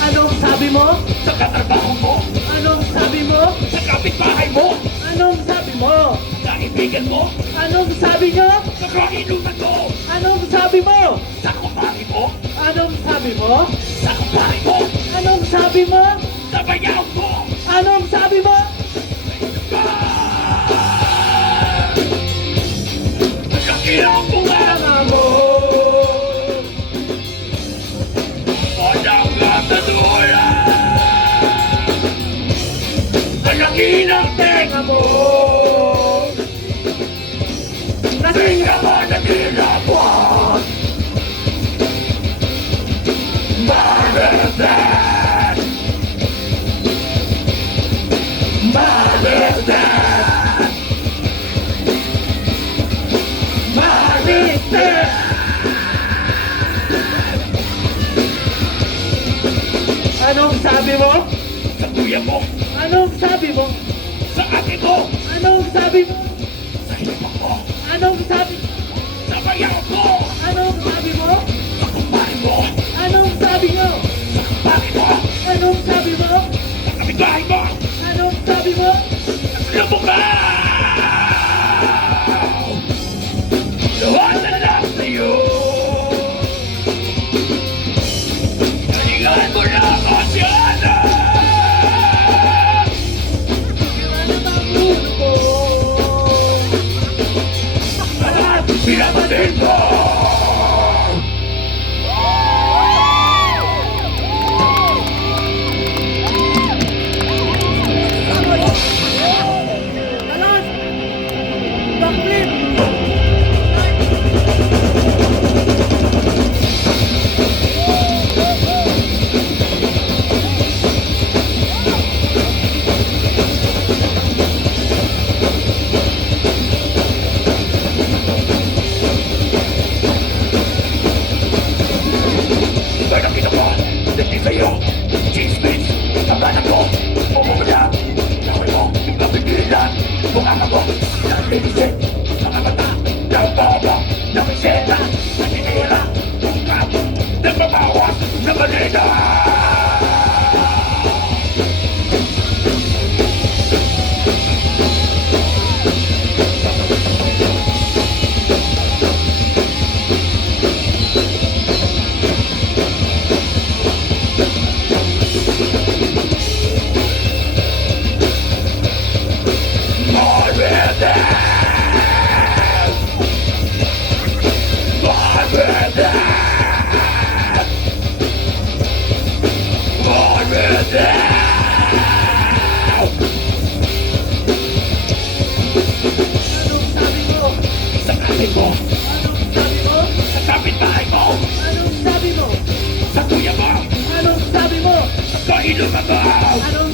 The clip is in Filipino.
Anong sabi mo? Sa katrabaho mo, Anong sabi mo? sa kapitbahay mo, Anong sabi mo? kaibigan mo, Anong sabi nyo? sa kainuman mo, Anong sabi mo? sa kumpare mo, Anong sabi mo? sa kumpare mo, Anong sabi mo? sa bayaw mo. Anong sabi mo? Kakilang bunganga mo, walang katadura. Malaki ng tenga mo, Lasing tenga ka na tinapon. Marites! Marites! Marites! Anong sabi mo? Sa kuya mo, Anong sabi mo? sa ate mo, Anong sabi mo? sa hipag mo, Anong sabi mo? sa bayaw mo, Anong sabi mo? sa kumpare mo, Anong sabi nyo? sa kumpare mo, Anong sabi mo? sa kapitbahay mo, Anong sabi mo? sa lubukaw! Lahat na lang sa'yo. Galingan mo na kasi anak! Ano ba ang ulo ko? Lahat pinabatid mo! Alas! Backflip! Kaya nakita ko, hindi sa'yo, chismis, kabanan ko, umumula, nakawin mo, yung napigilan, bunganga mo, nakikinisip, mga mata, nababa, nakiseta, naninira, bungkap, nagbabawas, nabalita! Anong sabi mo? Sa kapit mo, Anong sabi mo? sa kapitbahay mo, Anong sabi mo? sa kuya mo, Anong sabi mo? sa kainuman mo, Anong